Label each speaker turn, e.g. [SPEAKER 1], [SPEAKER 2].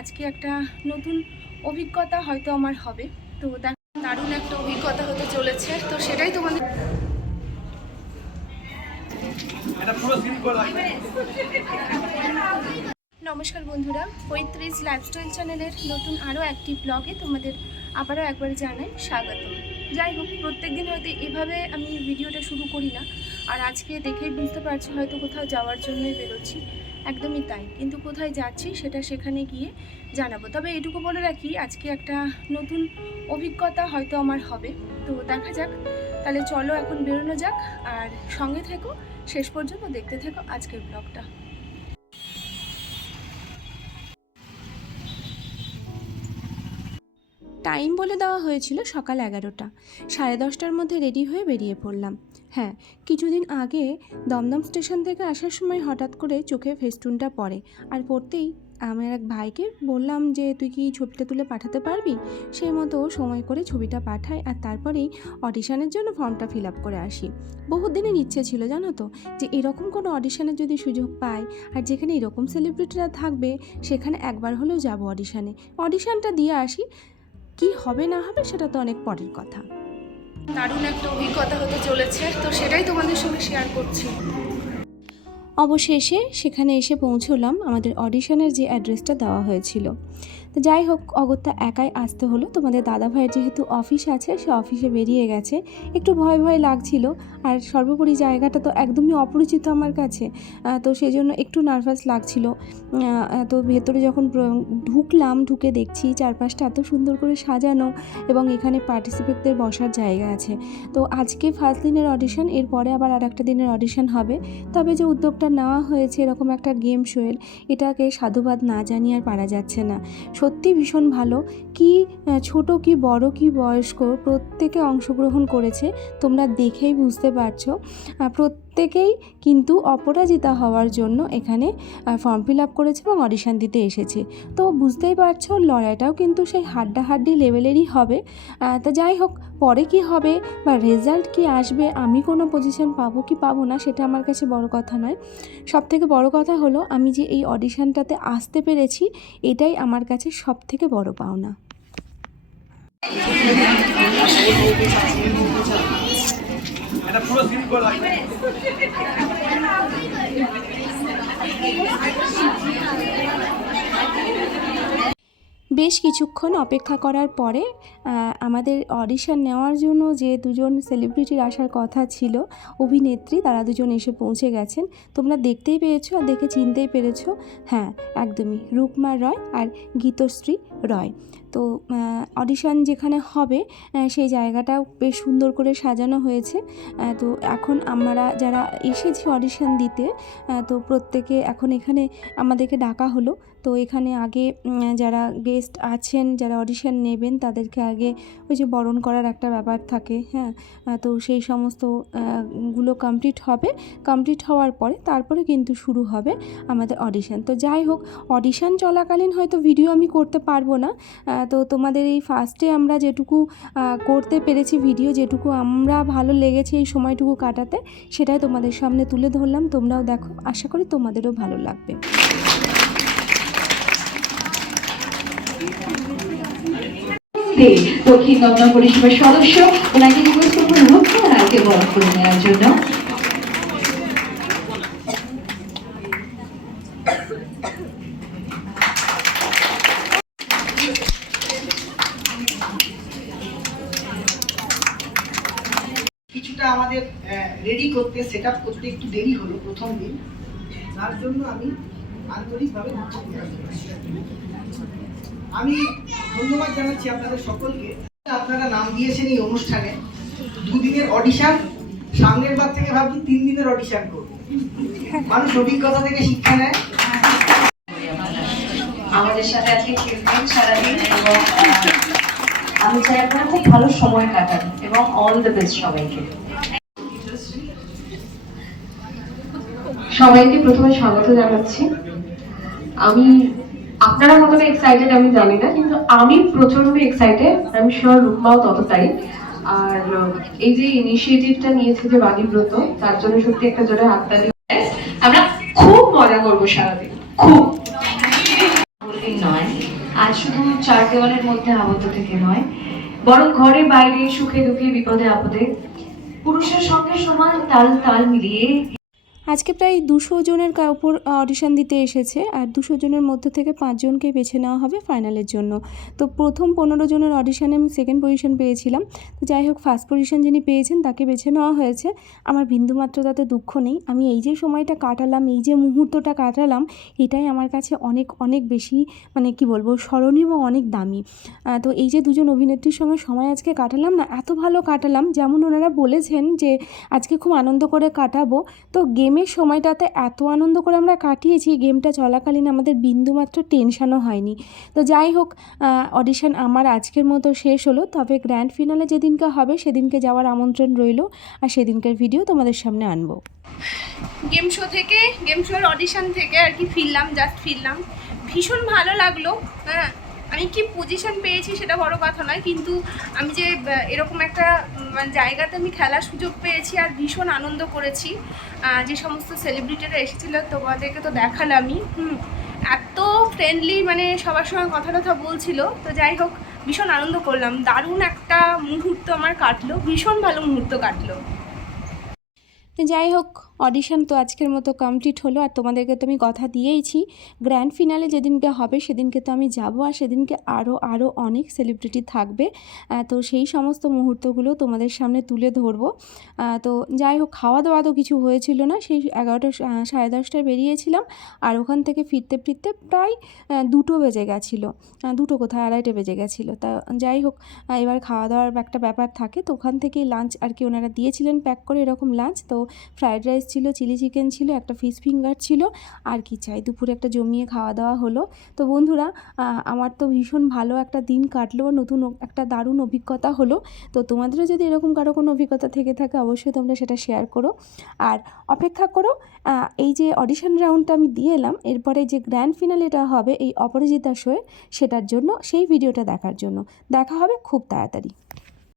[SPEAKER 1] আজকে একটা নতুন অভিজ্ঞতা হয়তো আমার হবে। তো দেখ দারুণ একটা অভিজ্ঞতা হতে চলেছে। তো সেটাই তোমাদের নমস্কার বন্ধুরা পঁয়ত্রিশ লাইফস্টাইল চ্যানেলের নতুন আরও একটি ব্লগে তোমাদের আবারও একবার জানাই স্বাগত। যাই হোক প্রত্যেক দিন হয়তো এভাবে আমি ভিডিওটা শুরু করি না। আর আজকে দেখেই বুঝতে পারছি হয়তো কোথাও যাওয়ার জন্যই বেরোচ্ছি। একদমই তাই। কিন্তু কোথায় যাচ্ছি সেটা সেখানে গিয়ে জানাব। তবে এটুকু বলে রাখি, আজকে একটা নতুন অভিজ্ঞতা হয়তো আমার হবে। তো দেখা যাক। তাহলে চলো এখন বেরোনো যাক। আর সঙ্গে থেকো। শেষ পর্যন্ত দেখতে থেকো আজকের ব্লগটা। টাইম বলে দেওয়া হয়েছিল সকাল এগারোটা। সাড়ে দশটার মধ্যে রেডি হয়ে বেরিয়ে পড়লাম। হ্যাঁ কিছুদিন আগে দমদম স্টেশন থেকে আসার সময় হঠাৎ করে চোখে ফেস্টুনটা পড়ে। আর পড়তেই আমার এক ভাইকে বললাম যে, তুই কি ছবিটা তুলে পাঠাতে পারবি? সেই মতো সময় করে ছবিটা পাঠাই আর তারপরেই অডিশানের জন্য ফর্মটা ফিল আপ করে আসি। বহু দিনের ইচ্ছে ছিল, জানো তো, যে এরকম কোনো অডিশানের যদি সুযোগ পাই আর যেখানে এরকম সেলিব্রিটিরা থাকবে, সেখানে একবার হলেও যাব অডিশানে। অডিশানটা দিয়ে আসি। কি হবে না হবে সেটা তো অনেক পরের কথা। দারুণ একটা অভিজ্ঞতা হতে চলেছে তো সেটাই তোমাদের সঙ্গে শেয়ার করছি। অবশেষে সেখানে এসে পৌঁছলাম আমাদের অডিশনের যে অ্যাড্রেসটা দেওয়া হয়েছিল। তো যাই হোক, অগত্যা একাই আসতে হলো। তোমাদের দাদা ভাইয়ের যেহেতু অফিস আছে, সে অফিসে বেরিয়ে গেছে। একটু ভয় ভয় লাগছিল, আর সর্বোপরি জায়গাটা তো একদমই অপরিচিত আমার কাছে তো সেই জন্য একটু নার্ভাস লাগছিল। তো ভেতরে যখন ঢুকলাম, ঢুকে দেখছি চারপাশটা এত সুন্দর করে সাজানো এবং এখানে পার্টিসিপেটদের বসার জায়গা আছে। তো আজকে ফার্স্ট দিনের অডিশন এরপরে আবার আর একটা দিনের অডিশন হবে। তবে যে উদ্যোগটা নেওয়া হয়েছে, এরকম একটা গেম শোয়ের এটাকে সাধুবাদ না জানিয়ে আর পারা যাচ্ছে না। সত্যি ভীষণ ভালো। কি ছোট কি বড় কি বয়স্ক প্রত্যেকে অংশগ্রহণ করেছে তোমরা দেখেই বুঝতে পারছ। আহ, প্রত্যেকেই কিন্তু অপরাজিতা হওয়ার জন্য এখানে ফর্ম ফিল আপ করেছে এবং অডিশান দিতে এসেছে। তো বুঝতেই পারছ, লড়াইটাও কিন্তু সেই হাড্ডাহাড্ডি লেভেলেরই হবে। তা যাই হোক, পরে কি হবে বা রেজাল্ট কি আসবে, আমি কোনো পজিশন পাবো কি পাবো না, সেটা আমার কাছে বড় কথা নয়। সব থেকে বড় কথা হলো, আমি যে এই অডিশনটাতে আসতে পেরেছি, এটাই আমার কাছে সব থেকে বড় পাওনা।
[SPEAKER 2] এটা পুরো করা
[SPEAKER 1] বেশ কিছুক্ষণ অপেক্ষা করার পরে আমাদের অডিশন নেওয়ার জন্য যে দুজন সেলিব্রিটির আসার কথা ছিল, অভিনেত্রী, তারা দুজন এসে পৌঁছে গেছেন। তোমরা দেখতেই পেয়েছ আর দেখে চিনতেই পেরেছ। হ্যাঁ একদমই রূপমা রয় আর গীতশ্রী রয়। তো অডিশন যেখানে হবে সেই জায়গাটাও বেশ সুন্দর করে সাজানো হয়েছে। তো এখন আমরা যারা এসেছি অডিশন দিতে তো প্রত্যেকে এখন এখানে আমাদেরকে ডাকা হলো। তো এখানে আগে যারা গেস্ট আছেন, যারা অডিশন নেবেন, তাদেরকে আগে ওই যে বরণ করার একটা ব্যাপার থাকে হ্যাঁ। তো সেই সমস্তগুলো কমপ্লিট হবে। কমপ্লিট হওয়ার পরে তারপরে কিন্তু শুরু হবে আমাদের অডিশন তো যাই হোক অডিশন চলাকালীন হয়তো ভিডিও আমি করতে পারব না। তো তোমাদের এই ফার্স্টে আমরা যেটুকু করতে পেরেছি ভিডিও যেটুকু আমরা ভালো লেগেছে এই সময়টুকু কাটাতে, সেটাই তোমাদের সামনে তুলে ধরলাম। তোমরাও দেখো, আশা করি তোমাদেরও ভালো লাগবে।
[SPEAKER 3] দক্ষিণ দমদম পরিষেবার সদস্য, ওনাকে রিকোয়েস্ট করব রূপকর রায়কে বরণ করে নেওয়ার জন্য।
[SPEAKER 4] রেডি করতে সেট আপ করতে একটু দেরি হলো প্রথম দিন। তার জন্য আমি আন্তরিকভাবে। আমি ধন্যবাদ জানাচ্ছি আপনাদের সকলকে। আপনারা নাম দিয়েছেন এই অনুষ্ঠানে। দুদিনের অডিশন সামনের বার থেকে ভাবছি তিন দিনের অডিশন করব। মানুষ অভিজ্ঞতা থেকে শিক্ষা নেয়।
[SPEAKER 3] আমাদের সাথে আজকে খেলবেন সারাদিন এবং আমি চাই আপনারা খুব ভালো সময় কাটান এবং অল দ্য বেস্ট সবাইকে।
[SPEAKER 5] সবাইকে প্রথমে স্বাগত জানাচ্ছি। আমি, আপনারা কতটা এক্সাইটেড আমি জানি না, কিন্তু আমি প্রচণ্ড এক্সাইটেড আমি শিওর রূপমাও ততটাই। আর এই যে ইনিশিয়েটিভটা নিয়েছে যে বাণীব্রত তার জন্য সত্যি একটা জোরে হাততালি।
[SPEAKER 3] আমরা খুব মজা করব সারাদিন, খুব। নয়, আজ শুধু চার দেওয়ালের মধ্যে আবদ্ধ থেকে নয়, বরং ঘরে বাইরে সুখে দুঃখে বিপদে আপদে, পুরুষের সঙ্গে সমান তাল তাল মিলিয়ে
[SPEAKER 1] আজকে প্রায় দুশো জনের উপর অডিশন দিতে এসেছে আর দুশো জনের মধ্যে থেকে পাঁচজনকে বেছে নেওয়া হবে ফাইনালের জন্য। তো প্রথম পনেরো জনের অডিশনে আমি সেকেন্ড পজিশন পেয়েছিলাম। তো যাই হোক ফার্স্ট পজিশন যিনি পেয়েছেন তাকে বেছে নেওয়া হয়েছে। আমার বিন্দুমাত্র তাতে দুঃখ নেই। আমি এই যে সময়টা কাটালাম, এই যে মুহূর্তটা কাটালাম, এটাই আমার কাছে অনেক অনেক বেশি মানে কি বলব, স্মরণীয় এবং অনেক দামি। তো এই যে দুজন অভিনেত্রীর সঙ্গে সময় আজকে কাটালাম না, এত ভালো কাটালাম, যেমন ওনারা বলেছেন যে আজকে খুব আনন্দ করে কাটাবো। তো গেমের সময়টাতে এত আনন্দ করে আমরা কাটিয়েছি, গেমটা চলাকালীন আমাদের বিন্দুমাত্র টেনশনও হয়নি। তো যাই হোক অডিশন আমার আজকের মতো শেষ হলো। তবে গ্র্যান্ড ফিনালে যেদিনকে হবে, সেদিনকে যাওয়ার আমন্ত্রণ রইল। আর সেদিনকার ভিডিও তোমাদের সামনে আনব।
[SPEAKER 6] গেম শো থেকে গেম শোর অডিশন থেকে আর কি ফিরলাম জাস্ট ফিরলাম। ভীষণ ভালো লাগল হ্যাঁ। আমি কি পজিশন পেয়েছি সেটা বড় কথা নয়, কিন্তু আমি যে এরকম একটা মানে জায়গাতে আমি খেলার সুযোগ পেয়েছি আর ভীষণ আনন্দ করেছি যে সমস্ত সেলিব্রিটিরা এসেছিল, তোমাদেরকে তো দেখালামই, হুম, এত ফ্রেন্ডলি মানে সবার সঙ্গে কথা টথা বলছিল, তো যাই হোক, ভীষণ আনন্দ করলাম, দারুণ একটা মুহূর্ত আমার কাটলো, ভীষণ ভালো মুহূর্ত কাটলো।
[SPEAKER 1] যাই হোক অডিশন তো আজকের মতো কমপ্লিট হলো আর তোমাদেরকে তো আমি কথা দিয়েইছি। গ্র্যান্ড ফিনালে যেদিনকে হবে সেদিনকে তো আমি যাব আর সেদিনকে আরও আরও অনেক সেলিব্রিটি থাকবে। তো সেই সমস্ত মুহূর্তগুলো তোমাদের সামনে তুলে ধরবো। তো যাই হোক খাওয়া দাওয়া তো কিছু হয়েছিল না, সেই এগারোটা সাড়ে দশটায় বেরিয়েছিলাম আর ওখান থেকে ফিরতে ফিরতে প্রায় দুটো বেজে গেছিল। দুটো কোথায়? আড়াইটে বেজে গেছিল। তা যাই হোক এবার খাওয়া দাওয়ার একটা ব্যাপার থাকে, তো ওখান থেকেই লাঞ্চ আর কি ওনারা দিয়েছিলেন প্যাক করে এরকম লাঞ্চ তো ফ্রায়েড রাইস ছিল, চিলি চিকেন ছিল, একটা ফিশ ফিঙ্গার ছিল, আর কি চাই? দুপুরে একটা জমিয়ে খাওয়া দাওয়া হলো। তো বন্ধুরা আমার তো ভীষণ ভালো একটা দিন কাটলো, নতুন একটা দারুণ অভিজ্ঞতা হলো। তো তোমাদেরও যদি এরকম কারও কোনো অভিজ্ঞতা থেকে থাকে, অবশ্যই তোমরা সেটা শেয়ার করো। আর অপেক্ষা করো এই যে অডিশন রাউন্ডটা আমি দিয়ে এলাম, এরপরে যে গ্র্যান্ড ফিনালেটা হবে এই অপরাজিতা শোয়ের, সেটার জন্য, সেই ভিডিওটা দেখার জন্য। দেখা হবে খুব তাড়াতাড়ি।